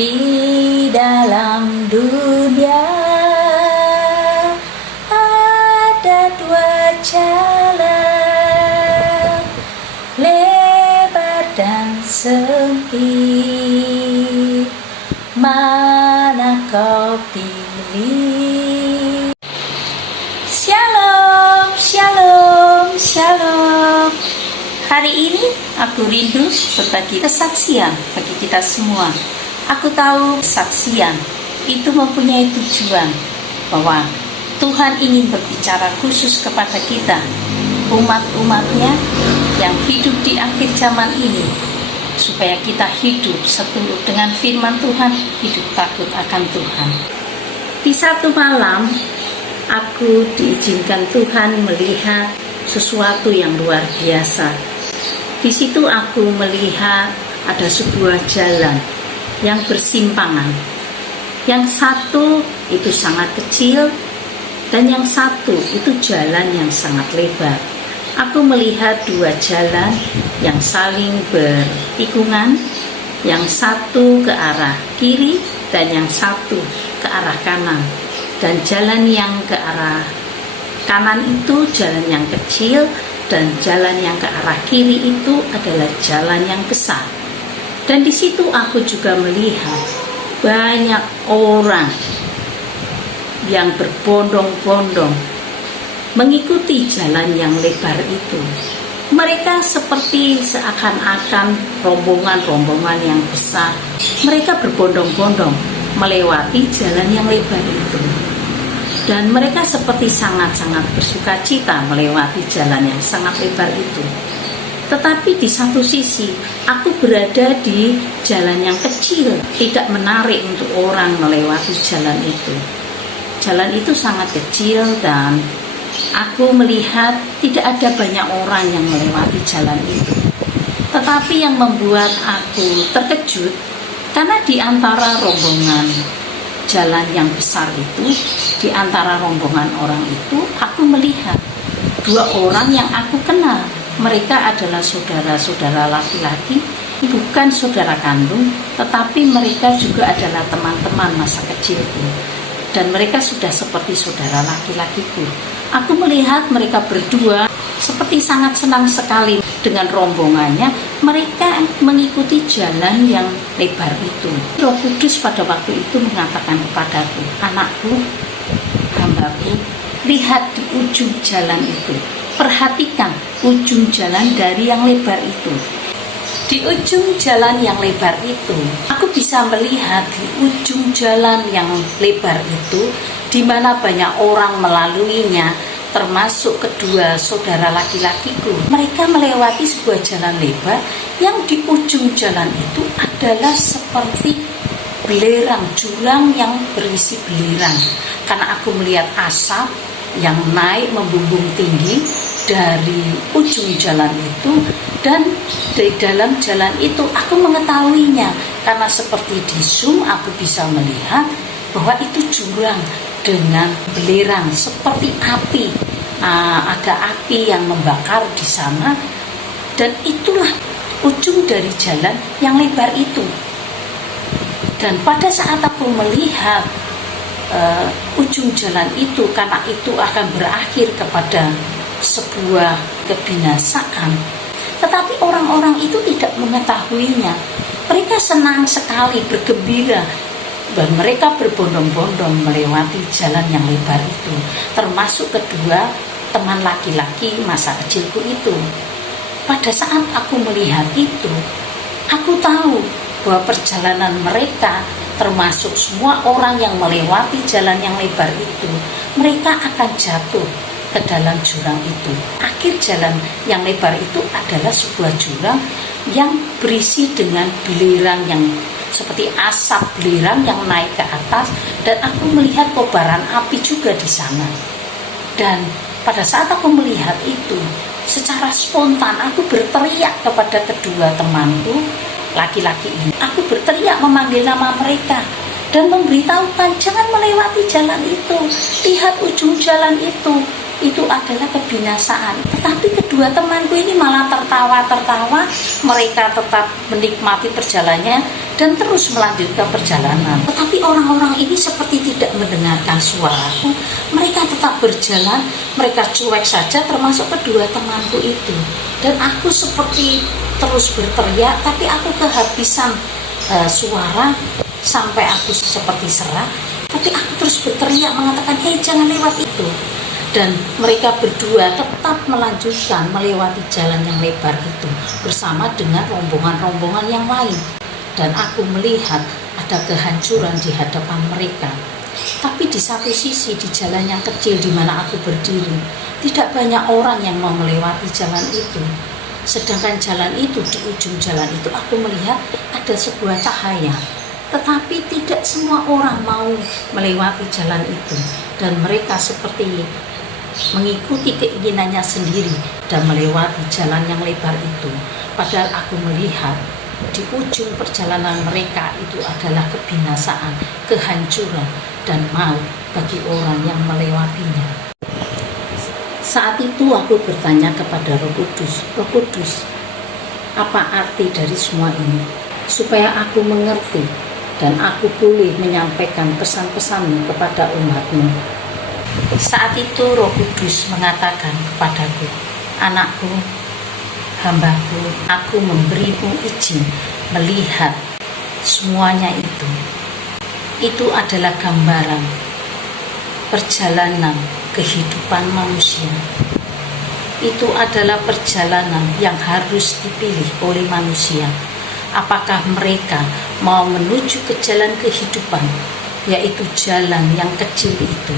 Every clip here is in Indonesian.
Di dalam dunia ada dua jalan, lebar dan sempit. Mana kau pilih? Shalom, shalom, shalom. Hari ini aku rindu berbagi kesaksian bagi kita semua. Aku tahu kesaksian itu mempunyai tujuan bahwa Tuhan ingin berbicara khusus kepada kita, umat-umatnya yang hidup di akhir zaman ini, supaya kita hidup seturut dengan firman Tuhan, hidup takut akan Tuhan. Di satu malam, aku diizinkan Tuhan melihat sesuatu yang luar biasa. Di situ aku melihat ada sebuah jalan yang bersimpangan. Yang satu itu sangat kecil dan yang satu itu jalan yang sangat lebar. Aku melihat dua jalan yang saling bertikungan, yang satu ke arah kiri dan yang satu ke arah kanan. Dan jalan yang ke arah kanan itu jalan yang kecil dan jalan yang ke arah kiri itu adalah jalan yang besar. Dan di situ aku juga melihat banyak orang yang berbondong-bondong mengikuti jalan yang lebar itu. Mereka seperti seakan-akan rombongan-rombongan yang besar. Mereka berbondong-bondong melewati jalan yang lebar itu. Dan mereka seperti sangat-sangat bersukacita melewati jalan yang sangat lebar itu. Tetapi di satu sisi, aku berada di jalan yang kecil, tidak menarik untuk orang melewati jalan itu. Jalan itu sangat kecil dan aku melihat tidak ada banyak orang yang melewati jalan itu. Tetapi yang membuat aku terkejut, karena di antara rombongan jalan yang besar itu, di antara rombongan orang itu, aku melihat dua orang yang aku kenal. Mereka adalah saudara-saudara laki-laki, bukan saudara kandung, tetapi mereka juga adalah teman-teman masa kecilku. Dan mereka sudah seperti saudara laki-lakiku. Aku melihat mereka berdua seperti sangat senang sekali dengan rombongannya. Mereka mengikuti jalan yang lebar itu. Roh Kudus pada waktu itu mengatakan kepadaku, anakku, hambaku, lihat di ujung jalan itu. Perhatikan ujung jalan dari yang lebar itu. Di ujung jalan yang lebar itu, aku bisa melihat di ujung jalan yang lebar itu, di mana banyak orang melaluinya, termasuk kedua saudara laki-lakiku. Mereka melewati sebuah jalan lebar yang di ujung jalan itu adalah seperti belerang, jurang yang berisi belerang. Karena aku melihat asap yang naik membumbung tinggi dari ujung jalan itu, dan dari dalam jalan itu aku mengetahuinya karena seperti di zoom aku bisa melihat bahwa itu jurang dengan belerang seperti api. Ada api yang membakar di sana, dan itulah ujung dari jalan yang lebar itu. Dan pada saat aku melihat ujung jalan itu, karena itu akan berakhir kepada sebuah kebinasaan, tetapi orang-orang itu tidak mengetahuinya. Mereka senang sekali, bergembira, dan mereka berbondong-bondong melewati jalan yang lebar itu, termasuk kedua teman laki-laki masa kecilku itu. Pada saat aku melihat itu, aku tahu bahwa perjalanan mereka, termasuk semua orang yang melewati jalan yang lebar itu, mereka akan jatuh ke dalam jurang itu. Akhir jalan yang lebar itu adalah sebuah jurang yang berisi dengan belerang yang seperti asap belerang yang naik ke atas, dan aku melihat kobaran api juga di sana. Dan pada saat aku melihat itu, secara spontan aku berteriak kepada kedua temanku laki-laki ini. Aku berteriak memanggil nama mereka dan memberitahukan, jangan melewati jalan itu, lihat ujung jalan itu adalah kebinasaan. Tetapi kedua temanku ini malah tertawa-tertawa, mereka tetap menikmati perjalanannya dan terus melanjutkan perjalanan. Tetapi orang-orang ini seperti tidak mendengarkan suaraku. Mereka tetap berjalan, mereka cuek saja, termasuk kedua temanku itu. Dan aku seperti terus berteriak, tapi aku kehabisan suara sampai aku seperti serah. Tapi aku terus berteriak mengatakan, hei jangan lewat itu. Dan mereka berdua tetap melanjutkan melewati jalan yang lebar itu bersama dengan rombongan-rombongan yang lain. Dan aku melihat ada kehancuran di hadapan mereka. Tapi di satu sisi, di jalan yang kecil di mana aku berdiri, tidak banyak orang yang mau melewati jalan itu. Sedangkan jalan itu, di ujung jalan itu aku melihat ada sebuah cahaya. Tetapi tidak semua orang mau melewati jalan itu. Dan mereka seperti mengikuti keinginannya sendiri dan melewati jalan yang lebar itu. Padahal aku melihat di ujung perjalanan mereka itu adalah kebinasaan, kehancuran, dan maut bagi orang yang melewatinya. Saat itu aku bertanya kepada Roh Kudus, Roh Kudus, apa arti dari semua ini? Supaya aku mengerti dan aku boleh menyampaikan pesan-pesanmu kepada umatmu. Saat itu Roh Kudus mengatakan kepadaku, anakku, hambaku, aku memberimu izin melihat semuanya itu. Itu adalah gambaran perjalanan kehidupan manusia. Itu adalah perjalanan yang harus dipilih oleh manusia. Apakah mereka mau menuju ke jalan kehidupan, yaitu jalan yang kecil itu,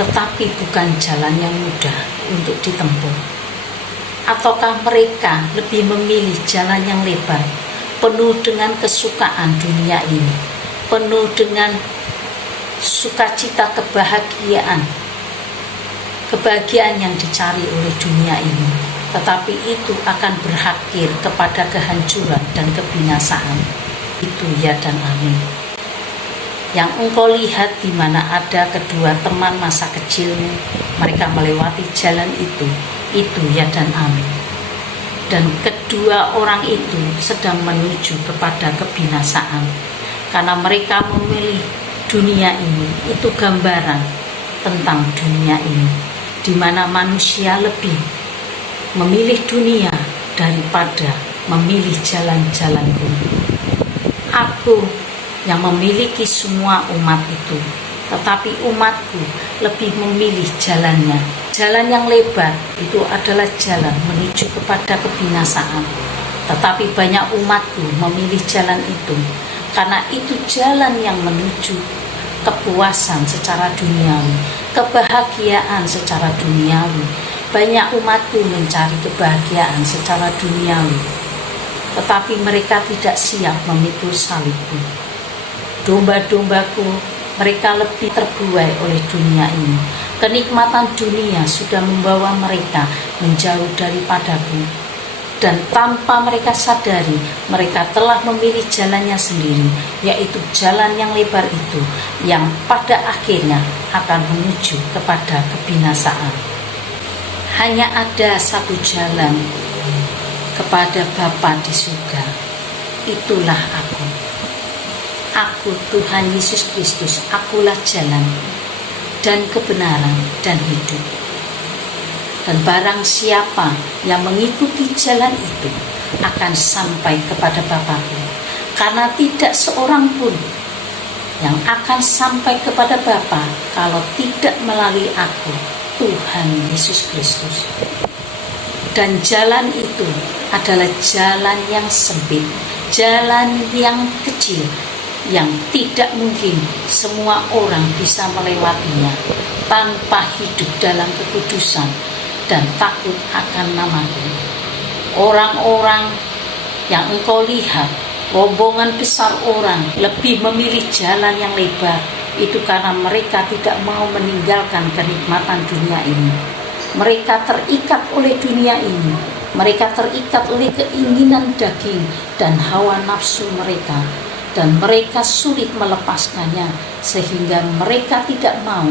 tetapi bukan jalan yang mudah untuk ditempuh, ataukah mereka lebih memilih jalan yang lebar, penuh dengan kesukaan dunia ini, penuh dengan sukacita kebahagiaan yang dicari oleh dunia ini, tetapi itu akan berakhir kepada kehancuran dan kebinasaan. Itu ya dan amin. Yang engkau lihat di mana ada kedua teman masa kecilmu, mereka melewati jalan itu ya dan amin. Dan kedua orang itu sedang menuju kepada kebinasaan, karena mereka memilih dunia ini. Itu gambaran tentang dunia ini, di mana manusia lebih memilih dunia daripada memilih jalan-jalanku. Aku yang memiliki semua umat itu, tetapi umatku lebih memilih jalannya. Jalan yang lebar itu adalah jalan menuju kepada kebinasaan, tetapi banyak umatku memilih jalan itu, karena itu jalan yang menuju kepuasan secara duniawi, kebahagiaan secara duniawi. Banyak umatku mencari kebahagiaan secara duniawi, tetapi mereka tidak siap memikul salibku. Domba-dombaku, mereka lebih terbuai oleh dunia ini. Kenikmatan dunia sudah membawa mereka menjauh daripadaku. Dan tanpa mereka sadari, mereka telah memilih jalannya sendiri, yaitu jalan yang lebar itu, yang pada akhirnya akan menuju kepada kebinasaan. Hanya ada satu jalan kepada Bapa di surga, itulah aku. Aku Tuhan Yesus Kristus, akulah jalan dan kebenaran dan hidup. Dan barang siapa yang mengikuti jalan itu akan sampai kepada Bapa-Ku. Karena tidak seorang pun yang akan sampai kepada Bapa kalau tidak melalui aku, Tuhan Yesus Kristus. Dan jalan itu adalah jalan yang sempit, jalan yang kecil, yang tidak mungkin semua orang bisa melewatinya tanpa hidup dalam kekudusan dan takut akan nama-Ku. Orang-orang yang engkau lihat, rombongan besar orang lebih memilih jalan yang lebar, itu karena mereka tidak mau meninggalkan kenikmatan dunia ini. Mereka terikat oleh dunia ini, mereka terikat oleh keinginan daging dan hawa nafsu mereka, dan mereka sulit melepaskannya, sehingga mereka tidak mau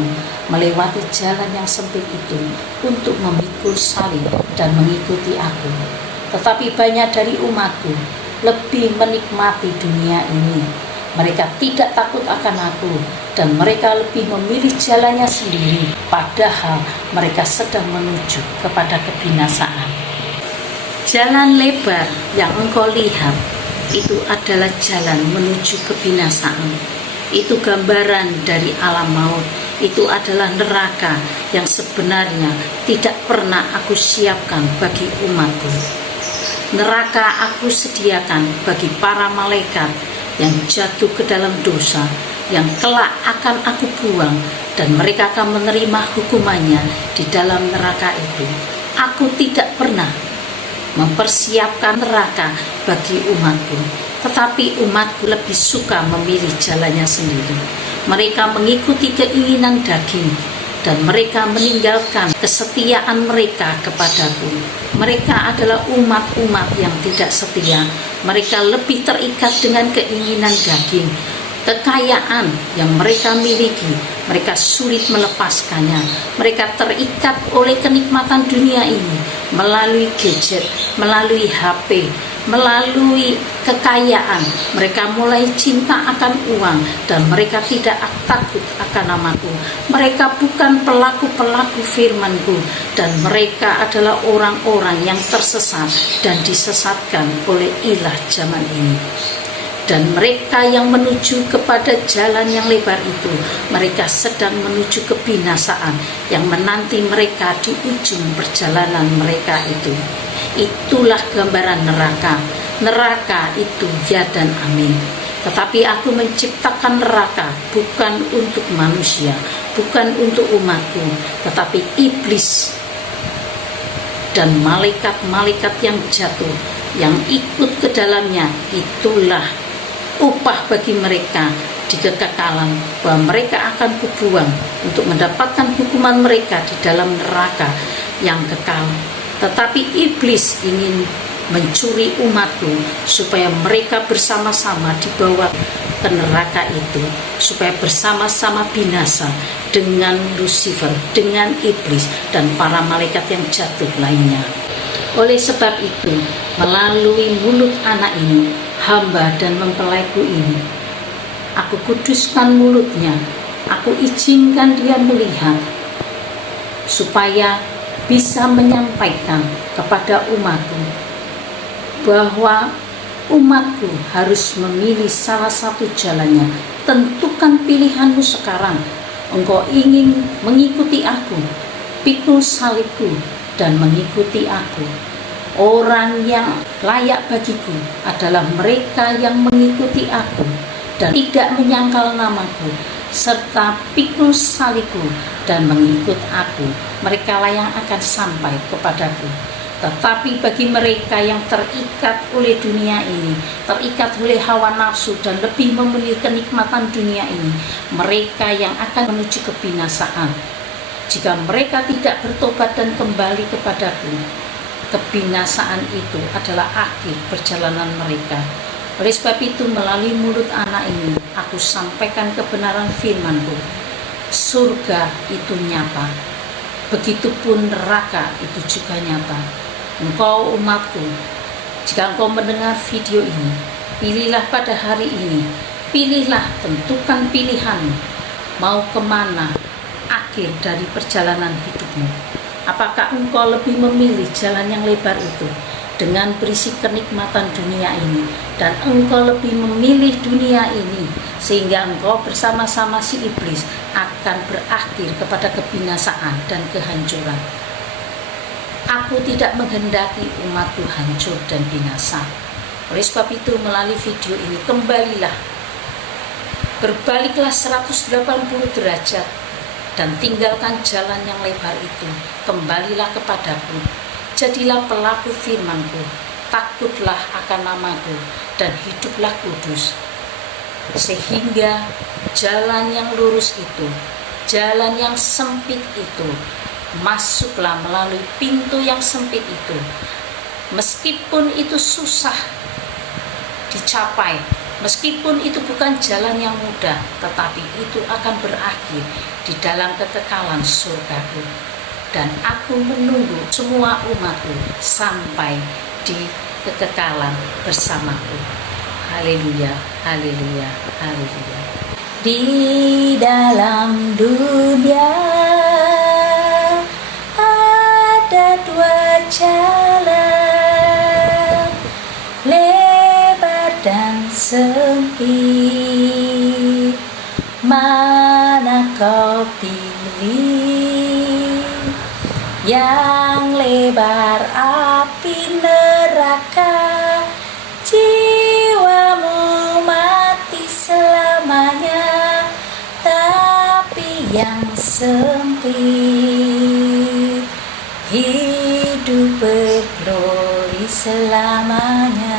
melewati jalan yang sempit itu untuk memikul salib dan mengikuti aku. Tetapi banyak dari umatku lebih menikmati dunia ini. Mereka tidak takut akan Aku, dan mereka lebih memilih jalannya sendiri, padahal mereka sedang menuju kepada kebinasaan. Jalan lebar yang engkau lihat itu adalah jalan menuju kebinasaan. Itu gambaran dari alam maut. Itu adalah neraka yang sebenarnya tidak pernah Aku siapkan bagi umatku. Neraka Aku sediakan bagi para malaikat yang jatuh ke dalam dosa, yang kelak akan Aku buang, dan mereka akan menerima hukumannya di dalam neraka itu. Aku tidak pernah mempersiapkan neraka bagi umatku, tetapi umatku lebih suka memilih jalannya sendiri. Mereka mengikuti keinginan daging, dan mereka meninggalkan kesetiaan mereka kepadaku. Mereka adalah umat-umat yang tidak setia. Mereka lebih terikat dengan keinginan daging. Kekayaan yang mereka miliki, mereka sulit melepaskannya. Mereka terikat oleh kenikmatan dunia ini melalui gadget, melalui HP, melalui kekayaan. Mereka mulai cinta akan uang, dan mereka tidak takut akan namaku. Mereka bukan pelaku-pelaku firman-Ku, dan mereka adalah orang-orang yang tersesat dan disesatkan oleh ilah zaman ini. Dan mereka yang menuju kepada jalan yang lebar itu, mereka sedang menuju kebinasaan yang menanti mereka di ujung perjalanan mereka itu. Itulah gambaran neraka. Neraka itu ya dan amin. Tetapi Aku menciptakan neraka bukan untuk manusia, bukan untuk umatku, tetapi iblis dan malaikat-malaikat yang jatuh, yang ikut ke dalamnya. Itulah upah bagi mereka di kekekalan, bahwa mereka akan kubuang untuk mendapatkan hukuman mereka di dalam neraka yang kekal. Tetapi iblis ingin mencuri umatku supaya mereka bersama-sama dibawa ke neraka itu, supaya bersama-sama binasa dengan Lucifer, dengan iblis dan para malaikat yang jatuh lainnya. Oleh sebab itu, melalui mulut anak ini, hamba dan mempelaiku ini, Aku kuduskan mulutnya, Aku izinkan dia melihat, supaya bisa menyampaikan kepada umatku bahwa umatku harus memilih salah satu jalannya. Tentukan pilihanmu sekarang. Engkau ingin mengikuti Aku, pikul salibku dan mengikuti Aku. Orang yang layak bagiku adalah mereka yang mengikuti Aku dan tidak menyangkal namaku, serta pikul salibku dan mengikut Aku. Merekalah yang akan sampai kepadaku. Tetapi bagi mereka yang terikat oleh dunia ini, terikat oleh hawa nafsu dan lebih memilih kenikmatan dunia ini, mereka yang akan menuju kebinasaan. Jika mereka tidak bertobat dan kembali kepadaku, kebinasaan itu adalah akhir perjalanan mereka. Oleh sebab itu, melalui mulut anak ini, Aku sampaikan kebenaran firman-Ku. Surga itu nyata, begitupun neraka itu juga nyata. Engkau umatku, jika engkau mendengar video ini, pilihlah pada hari ini, pilihlah, tentukan pilihanmu, mau kemana akhir dari perjalanan hidupmu. Apakah engkau lebih memilih jalan yang lebar itu dengan berisi kenikmatan dunia ini, dan engkau lebih memilih dunia ini sehingga engkau bersama-sama si iblis akan berakhir kepada kebinasaan dan kehancuran. Aku tidak menghendaki umatku hancur dan binasa. Oleh sebab itu, melalui video ini, kembalilah, berbaliklah 180 derajat dan tinggalkan jalan yang lebar itu. Kembalilah kepadaku, jadilah pelaku firman-Ku, takutlah akan namaku, dan hiduplah kudus. Sehingga jalan yang lurus itu, jalan yang sempit itu, masuklah melalui pintu yang sempit itu. Meskipun itu susah dicapai, meskipun itu bukan jalan yang mudah, tetapi itu akan berakhir di dalam kekekalan surgaku. Dan Aku menunggu semua umatku sampai di kekekalan bersamaku. Haleluya, haleluya, haleluya. Di dalam dunia ada dua jalan, lebar dan sempit. Mana kau pilih? Yang lebar api neraka, jiwamu mati selamanya. Tapi yang sempit, hidup berglori selamanya.